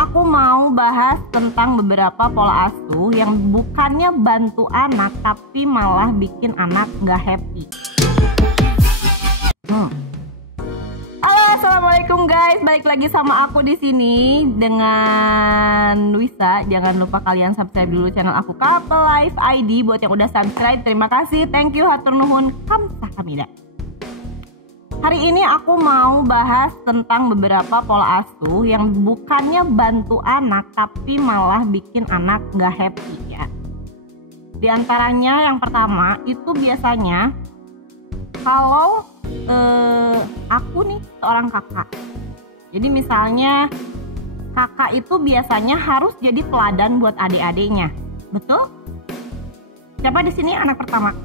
aku mau bahas tentang beberapa pola asuh yang bukannya bantu anak tapi malah bikin anak nggak happy. Halo, assalamualaikum guys, balik lagi sama aku di sini dengan Wisa. Jangan lupa kalian subscribe dulu channel aku Couple Life ID. Buat yang udah subscribe, terima kasih, thank you, hatur nuhun, kamsahamnida. Hari ini aku mau bahas tentang beberapa pola asuh yang bukannya bantu anak tapi malah bikin anak nggak happy ya. Di antaranya yang pertama itu biasanya kalau aku nih seorang kakak. Jadi misalnya kakak itu biasanya harus jadi teladan buat adik-adiknya, betul? Siapa di sini anak pertama?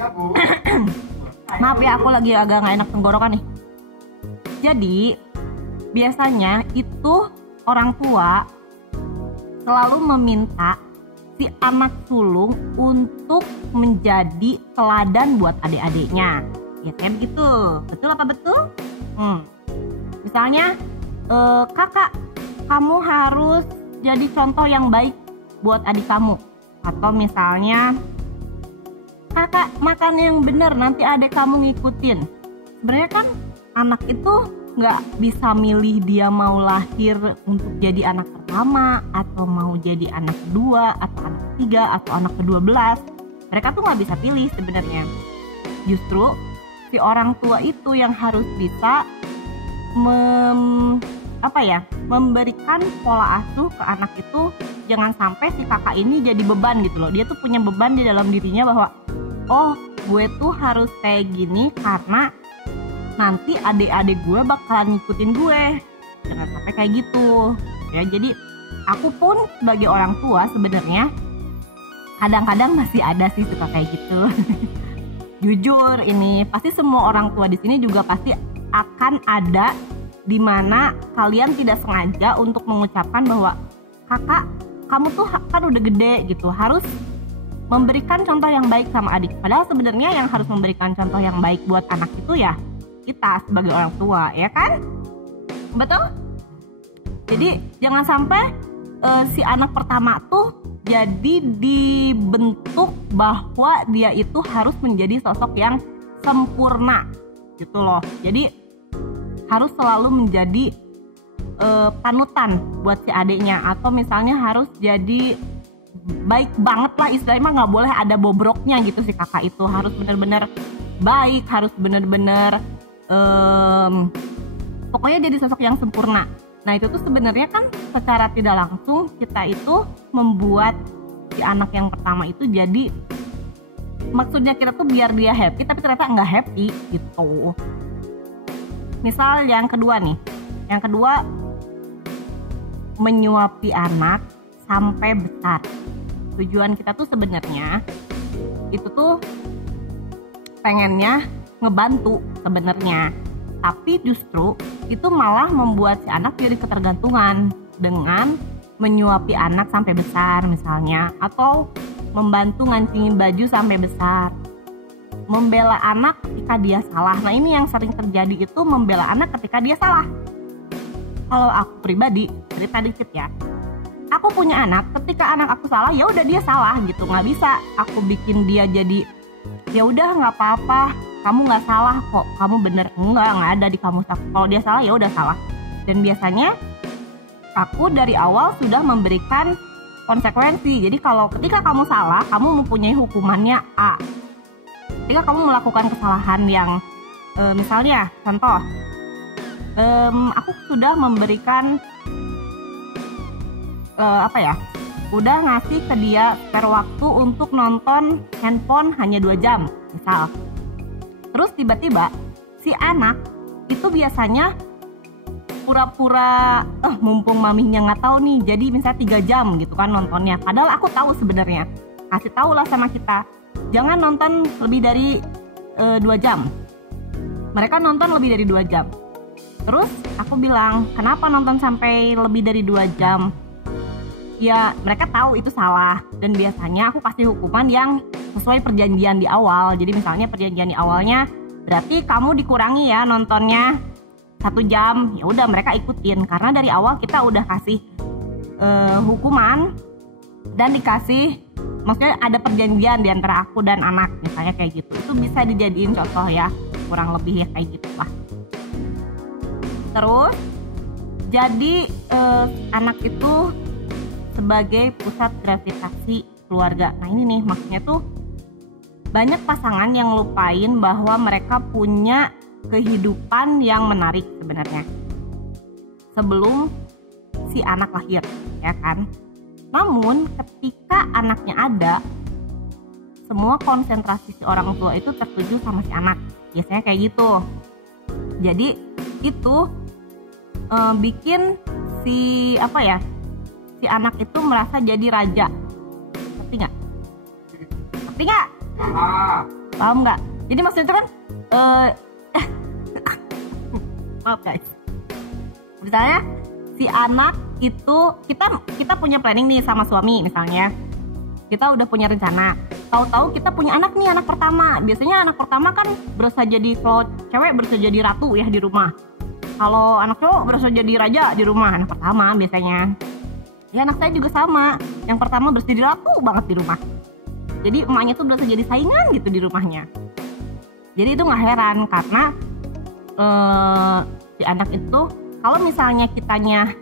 Ya, Bu. Maaf ya, aku lagi agak nggak enak tenggorokan nih. Jadi biasanya itu orang tua selalu meminta si anak sulung untuk menjadi teladan buat adik-adiknya. Ya kayak begitu, betul apa betul? Misalnya kakak, kamu harus jadi contoh yang baik buat adik kamu. Atau misalnya kakak, makan yang bener, nanti adik kamu ngikutin. Sebenarnya kan anak itu nggak bisa milih dia mau lahir untuk jadi anak pertama, atau mau jadi anak kedua, atau anak ketiga, atau anak ke-12. Mereka tuh nggak bisa pilih sebenarnya. Justru si orang tua itu yang harus bisa memberikan pola asuh ke anak itu. Jangan sampai si kakak ini jadi beban gitu loh. Dia tuh punya beban di dalam dirinya bahwa oh, gue tuh harus kayak gini karena nanti adik-adik gue bakalan ngikutin gue. Jangan sampai kayak gitu ya. Jadi aku pun sebagai orang tua sebenarnya kadang-kadang masih ada sih suka kayak gitu. Jujur, ini pasti semua orang tua di sini juga pasti akan ada di mana kalian tidak sengaja untuk mengucapkan bahwa kakak, kamu tuh kan udah gede gitu, harus memberikan contoh yang baik sama adik. Padahal sebenarnya yang harus memberikan contoh yang baik buat anak itu ya kita sebagai orang tua, ya kan? Betul? Jadi jangan sampai si anak pertama tuh jadi dibentuk bahwa dia itu harus menjadi sosok yang sempurna gitu loh. Jadi harus selalu menjadi panutan buat si adiknya, atau misalnya harus jadi baik banget lah istilahnya, mah nggak boleh ada bobroknya gitu. Si kakak itu harus benar-benar baik, harus benar-benar pokoknya jadi sosok yang sempurna. Nah itu tuh sebenarnya kan secara tidak langsung kita itu membuat si anak yang pertama itu jadi, maksudnya kita tuh biar dia happy tapi ternyata nggak happy gitu. Misal yang kedua nih, yang kedua menyuapi anak sampai besar. Tujuan kita tuh sebenarnya itu tuh pengennya ngebantu sebenarnya, tapi justru itu malah membuat si anak jadi ketergantungan dengan menyuapi anak sampai besar misalnya, atau membantu ngancingin baju sampai besar, membela anak ketika dia salah. Nah ini yang sering terjadi, itu membela anak ketika dia salah. Kalau aku pribadi, cerita dikit ya, aku punya anak, ketika anak aku salah ya udah dia salah gitu, nggak bisa aku bikin dia jadi ya udah nggak apa-apa, kamu nggak salah kok, kamu bener, nggak ada di kamu. Kalau dia salah ya udah salah. Dan biasanya aku dari awal sudah memberikan konsekuensi. Jadi kalau ketika kamu salah, kamu mempunyai hukumannya A. Ketika kamu melakukan kesalahan yang misalnya contoh, aku sudah memberikan udah ngasih ke dia spare waktu untuk nonton handphone hanya 2 jam misal. Terus tiba-tiba si anak itu biasanya pura-pura mumpung maminya nggak tahu nih, jadi misalnya 3 jam gitu kan nontonnya. Padahal aku tahu sebenarnya, kasih tahu lah sama kita, jangan nonton lebih dari 2 jam. Mereka nonton lebih dari 2 jam. Terus aku bilang, kenapa nonton sampai lebih dari 2 jam? Ya mereka tahu itu salah, dan biasanya aku kasih hukuman yang sesuai perjanjian di awal. Jadi misalnya perjanjian di awalnya berarti kamu dikurangi ya nontonnya 1 jam, ya udah mereka ikutin karena dari awal kita udah kasih hukuman dan dikasih, maksudnya ada perjanjian di antara aku dan anak misalnya kayak gitu. Itu bisa dijadiin contoh ya, kurang lebih ya kayak gitu lah. Terus jadi anak itu sebagai pusat gravitasi keluarga. Nah ini nih maksudnya tuh banyak pasangan yang lupain bahwa mereka punya kehidupan yang menarik sebenarnya sebelum si anak lahir, ya kan? Namun ketika anaknya ada, semua konsentrasi si orang tua itu tertuju sama si anak. Biasanya kayak gitu. Jadi itu bikin si si anak itu merasa jadi raja. Ngerti nggak? Ngerti nggak? Paham nggak? Jadi maksudnya itu kan maaf guys, misalnya si anak itu kita punya planning nih sama suami misalnya, kita udah punya rencana, tahu-tahu kita punya anak nih, anak pertama. Biasanya anak pertama kan berusaha jadi, kalau cewek berusaha jadi ratu ya di rumah, kalau anak cowok berusaha jadi raja di rumah. Anak pertama biasanya ya, anak saya juga sama, yang pertama berusaha jadi ratu banget di rumah, jadi emaknya tuh berusaha jadi saingan gitu di rumahnya. Jadi itu nggak heran karena si anak itu kalau misalnya kitanya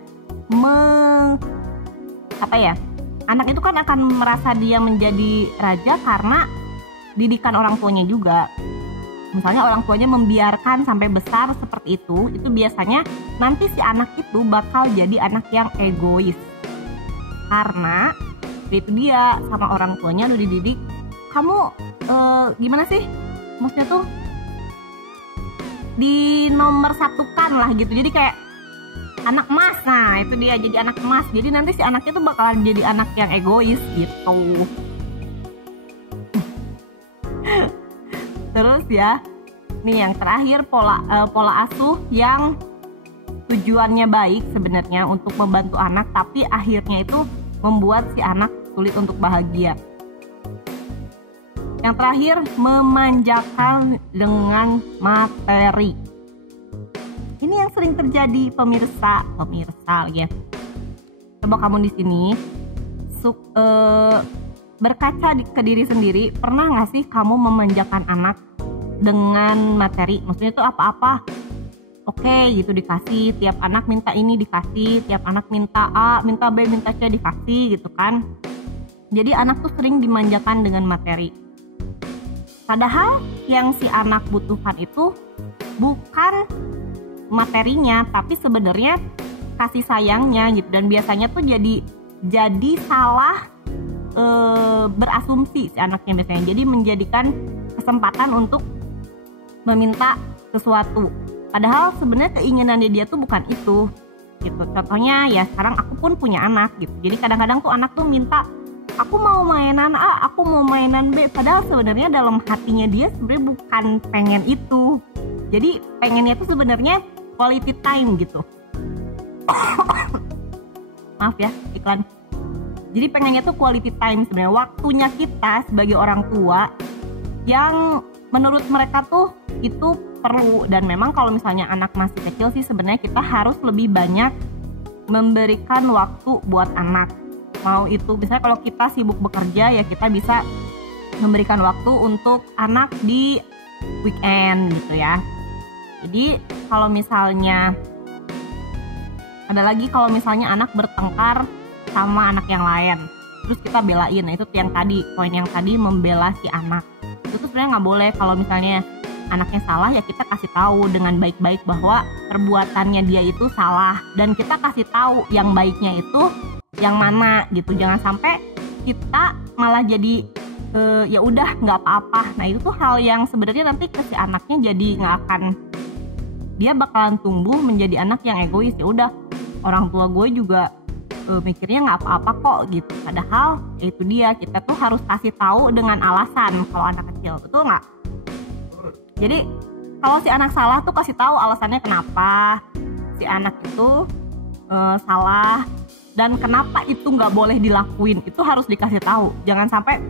anak itu kan akan merasa dia menjadi raja karena didikan orang tuanya juga. Misalnya orang tuanya membiarkan sampai besar seperti itu biasanya nanti si anak itu bakal jadi anak yang egois. Karena itu dia sama orang tuanya udah dididik, kamu gimana sih? Maksudnya tuh di nomor satukan lah gitu. Jadi kayak anak emas, nah itu dia jadi anak emas. Jadi nanti si anaknya tuh bakalan jadi anak yang egois gitu. Terus ya, nih yang terakhir pola asuh yang tujuannya baik sebenarnya untuk membantu anak, tapi akhirnya itu membuat si anak sulit untuk bahagia. Yang terakhir, memanjakan dengan materi. Ini yang sering terjadi pemirsa ya. Coba kamu di sini berkaca ke diri sendiri, pernah nggak sih kamu memanjakan anak dengan materi? Maksudnya itu apa-apa oke gitu dikasih, tiap anak minta ini dikasih, tiap anak minta A, minta B, minta C dikasih gitu kan. Jadi anak tuh sering dimanjakan dengan materi. Padahal yang si anak butuhkan itu bukan materinya, tapi sebenarnya kasih sayangnya gitu. Dan biasanya tuh jadi salah berasumsi si anaknya biasanya. Jadi menjadikan kesempatan untuk meminta sesuatu. Padahal sebenarnya keinginannya dia tuh bukan itu gitu. Contohnya ya sekarang aku pun punya anak gitu. Jadi kadang-kadang tuh anak tuh minta, aku mau mainan A, aku mau mainan B. Padahal sebenarnya dalam hatinya dia sebenarnya bukan pengen itu. Jadi pengennya tuh sebenarnya quality time gitu. Maaf ya iklan. Jadi pengennya tuh quality time sebenarnya, waktunya kita sebagai orang tua yang menurut mereka tuh itu perlu. Dan memang kalau misalnya anak masih kecil sih sebenarnya kita harus lebih banyak memberikan waktu buat anak. Mau itu misalnya kalau kita sibuk bekerja ya kita bisa memberikan waktu untuk anak di weekend gitu ya. Jadi kalau misalnya ada lagi, kalau misalnya anak bertengkar sama anak yang lain terus kita belain, nah itu yang tadi, poin yang tadi, membela si anak. Itu tuh sebenarnya nggak boleh. Kalau misalnya anaknya salah ya kita kasih tahu dengan baik-baik bahwa perbuatannya dia itu salah, dan kita kasih tahu yang baiknya itu yang mana gitu. Jangan sampai kita malah jadi ya udah nggak apa-apa. Nah itu tuh hal yang sebenarnya nanti ke si anaknya jadi nggak akan, dia bakalan tumbuh menjadi anak yang egois. Ya udah, orang tua gue juga mikirnya nggak apa-apa kok gitu. Padahal ya itu dia, kita tuh harus kasih tahu dengan alasan kalau anak kecil, betul nggak? Jadi kalau si anak salah tuh kasih tahu alasannya kenapa si anak itu salah dan kenapa itu nggak boleh dilakuin. Itu harus dikasih tahu. Jangan sampai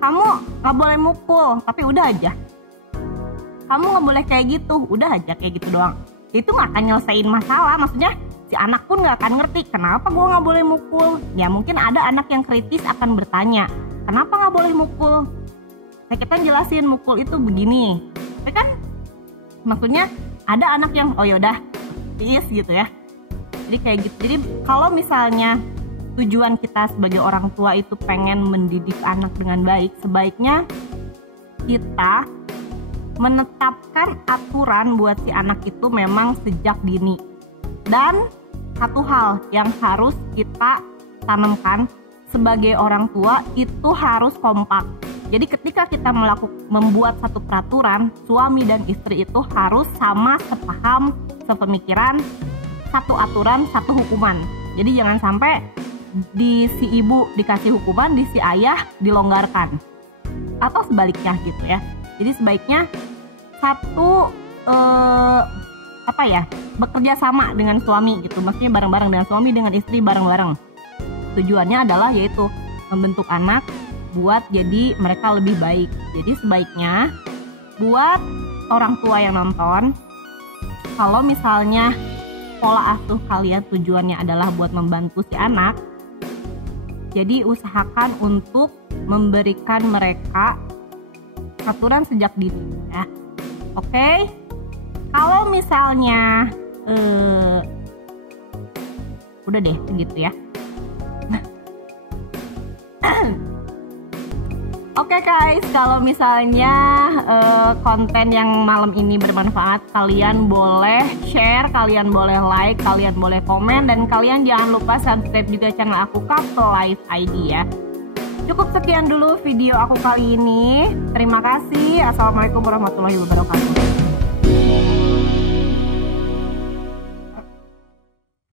kamu nggak boleh mukul tapi udah aja, kamu nggak boleh kayak gitu, udah aja kayak gitu doang. Itu nggak akan nyelesain masalah. Maksudnya Si anak pun nggak akan ngerti kenapa gue nggak boleh mukul. Ya mungkin ada anak yang kritis akan bertanya, kenapa nggak boleh mukul? Nah, kita jelasin mukul itu begini. Tapi kan maksudnya ada anak yang oh yaudah please gitu ya. Jadi kayak gitu. Jadi kalau misalnya tujuan kita sebagai orang tua itu pengen mendidik anak dengan baik, sebaiknya kita menetapkan aturan buat si anak itu memang sejak dini. Dan satu hal yang harus kita tanamkan sebagai orang tua itu harus kompak. Jadi ketika kita membuat satu peraturan, suami dan istri itu harus sama sepaham, sepemikiran, satu aturan, satu hukuman. Jadi jangan sampai di si ibu dikasih hukuman, di si ayah dilonggarkan. Atau sebaliknya gitu ya. Jadi sebaiknya satu bekerja sama dengan suami gitu. Maksudnya bareng-bareng dengan suami, dengan istri bareng-bareng. Tujuannya adalah yaitu membentuk anak buat jadi mereka lebih baik. Jadi sebaiknya buat orang tua yang nonton, kalau misalnya pola asuh kalian tujuannya adalah buat membantu si anak, jadi usahakan untuk memberikan mereka aturan sejak dini ya. Oke? Kalau misalnya udah deh segitu ya. Oke guys, kalau misalnya konten yang malam ini bermanfaat, kalian boleh share, kalian boleh like, kalian boleh komen, dan kalian jangan lupa subscribe juga channel aku Couple Life ID ya. Cukup sekian dulu video aku kali ini. Terima kasih. Assalamualaikum warahmatullahi wabarakatuh.